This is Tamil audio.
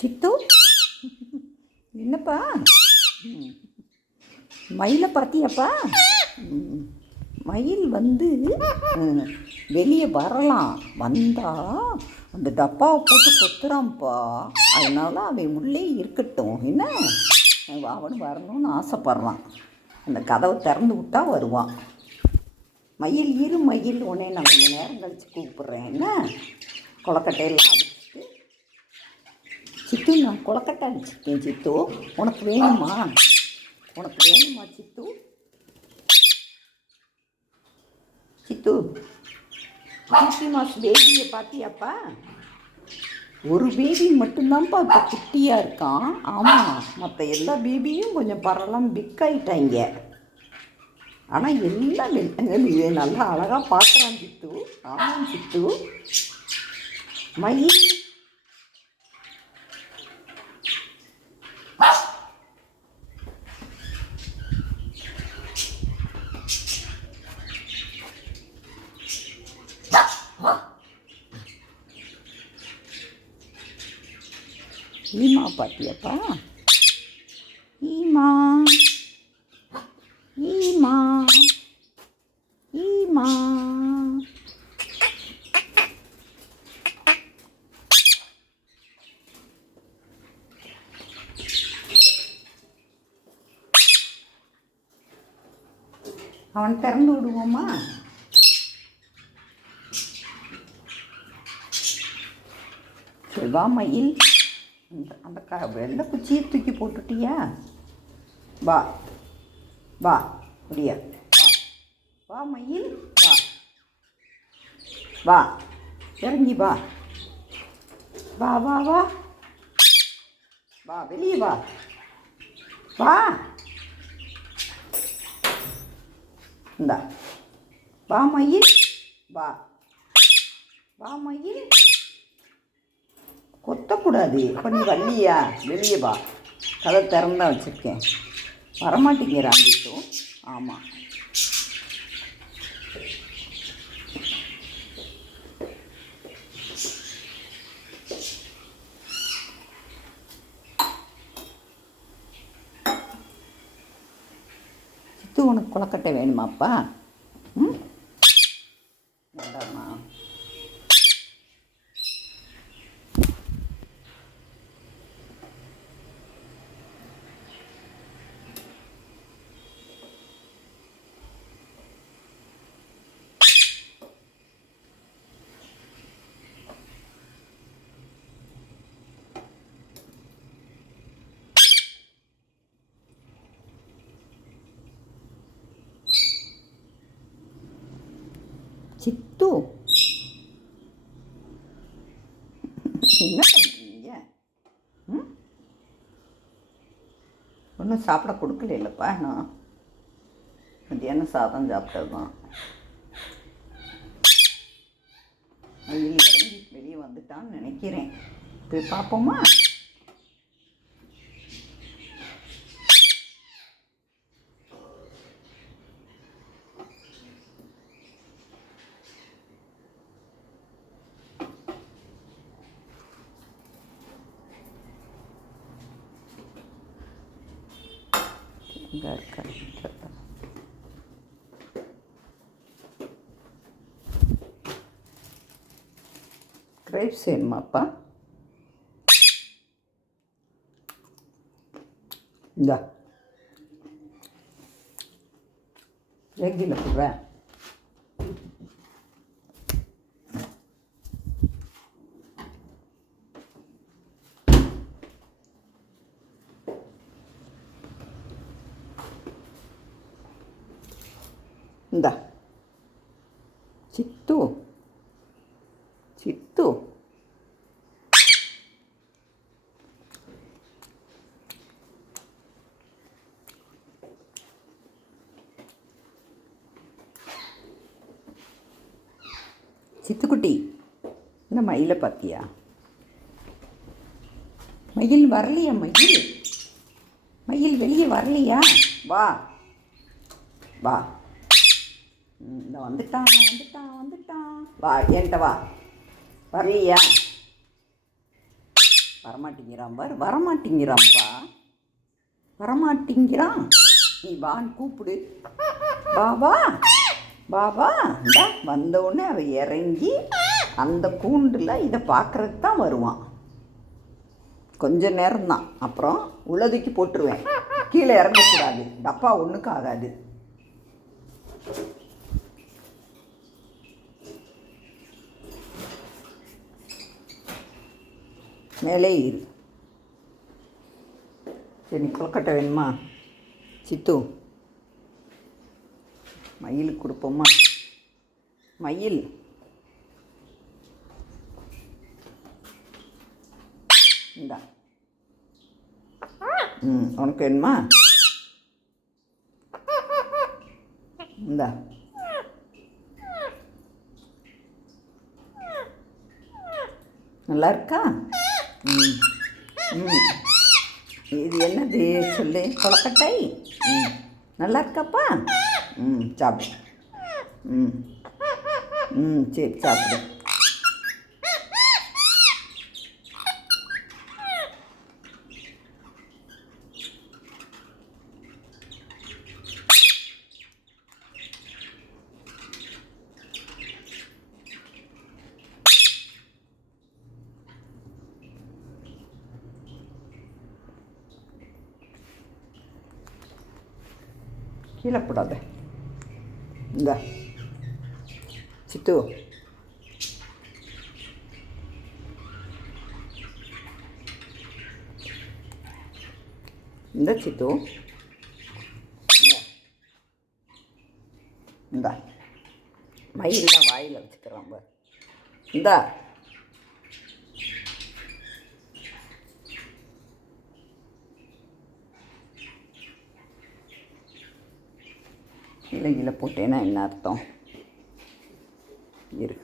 சித்து, என்னப்பா? மயிலை பார்த்தியாப்பா? மயில் வெளியே வரலாம், வந்தால் அந்த டப்பாவை போட்டு கொத்துறான்ப்பா. அதனால அவன் உள்ளே இருக்கட்டும், என்ன அவனு வரணும்னு ஆசைப்பட்றான். அந்த கதவை திறந்து விட்டா வருவான். மயில் மயில் உடனே நான் கொஞ்சம் நேரம் கழித்து கூப்பிட்றேன். என்ன கொலக்கட்டையெல்லாம் அடிச்சுட்டு. சித்து, நான் கொலக்கட்டை அடிச்சிருக்கேன். சித்து, உனக்கு வேணுமா? சித்து? சித்து, மிக்கி மாஸ் பேபியை பார்த்தியாப்பா? ஒரு பேபி மட்டும்தான்ப்பா இப்போ குட்டியாக இருக்கான். ஆமாம், மற்ற எல்லா பேபியும் கொஞ்சம் பரலாம் பிக் ஆகிட்டாங்க. ஆனால் எல்லாம் நல்லா அழகாக பார்க்குறான் சித்து. ஆமாம் சித்து. மயில் ஈமா பார்த்தியாப்பா? ஈமா ஈமா ஈமா அவன் திறந்து விடுவோமா? செல்வா மயில், அந்த வெள்ளை குச்சியை தூக்கி போட்டுட்டியா? வா வா, முடியாது. வா வா மயில், வா வா, இறங்கி வா. வா வா வா வா, வெளியே வா. வா, இந்தா வா மயில், வா வா மயில். கொத்தக்கூடாது. இப்போ நீ வரலையா? வெளியே வா. கதை திறந்தான் வச்சுருக்கேன். வரமாட்டேங்கிறான் சித்து. ஆமாம், சித்து, உனக்கு கொலக்கட்டை வேணுமாப்பா? ம், வேண்டாமா? சித்து, என்ன பண்ணுறீங்க? ம், ஒன்றும் சாப்பிட கொடுக்கல இல்லைப்பா. நான் மத்தியானம் சாதம் சாப்பிட்டது தான். மயில் இறங்கி வெளியே வந்துட்டான்னு நினைக்கிறேன். போய் பார்ப்போமா? இங்கே இருக்காரு. கிரேப்ஸ் வேணுமாப்பா? இந்தா ஜக்கியில் போடுறேன். இந்தா சித்து, சித்து. சித்துக்குட்டி, இந்த மயிலை பார்த்தியா? மயில் வரலையா? மயில் வெளியே வரலையா? வா வா. இந்த வந்துட்டான். வா, என்கிட்ட வா. வரலையா? வரமாட்டேங்கிறான் பார், வரமாட்டேங்கிறான்ப்பா, வரமாட்டேங்கிறான். நீ வான்னு கூப்பிடு. பாபா பாபா இந்த வந்தவுடனே அவன் இறங்கி அந்த கூண்டில் இதை பார்க்குறதுக்கு தான் வருவான். கொஞ்ச நேரம்தான், அப்புறம் உள்ளதுக்கு போட்டுருவேன். கீழே இறங்கக்கூடாது, டப்பா ஒன்றுக்கு ஆகாது. மேலே இரு. சரி, கொழுக்கட்டை வேணுமா? சித்து மயிலுக்கு கொடுப்போம்மா. மயில் இந்தா. உனக்கு வேணுமா? இந்தா. நல்லா இருக்கா? இது என்னது சொல்லு. கொழுக்கட்டை. நல்லா இருக்காப்பா? சாப்பிடு. சரி சாப்பிடு. கீழே போடாத. இந்த சித்து இந்த சித்து இந்த மயிலாம் வாயில் வச்சுக்கிறான் பார். இந்தா. கீழே போட்டேன்னா என்ன அர்த்தம்? இரு.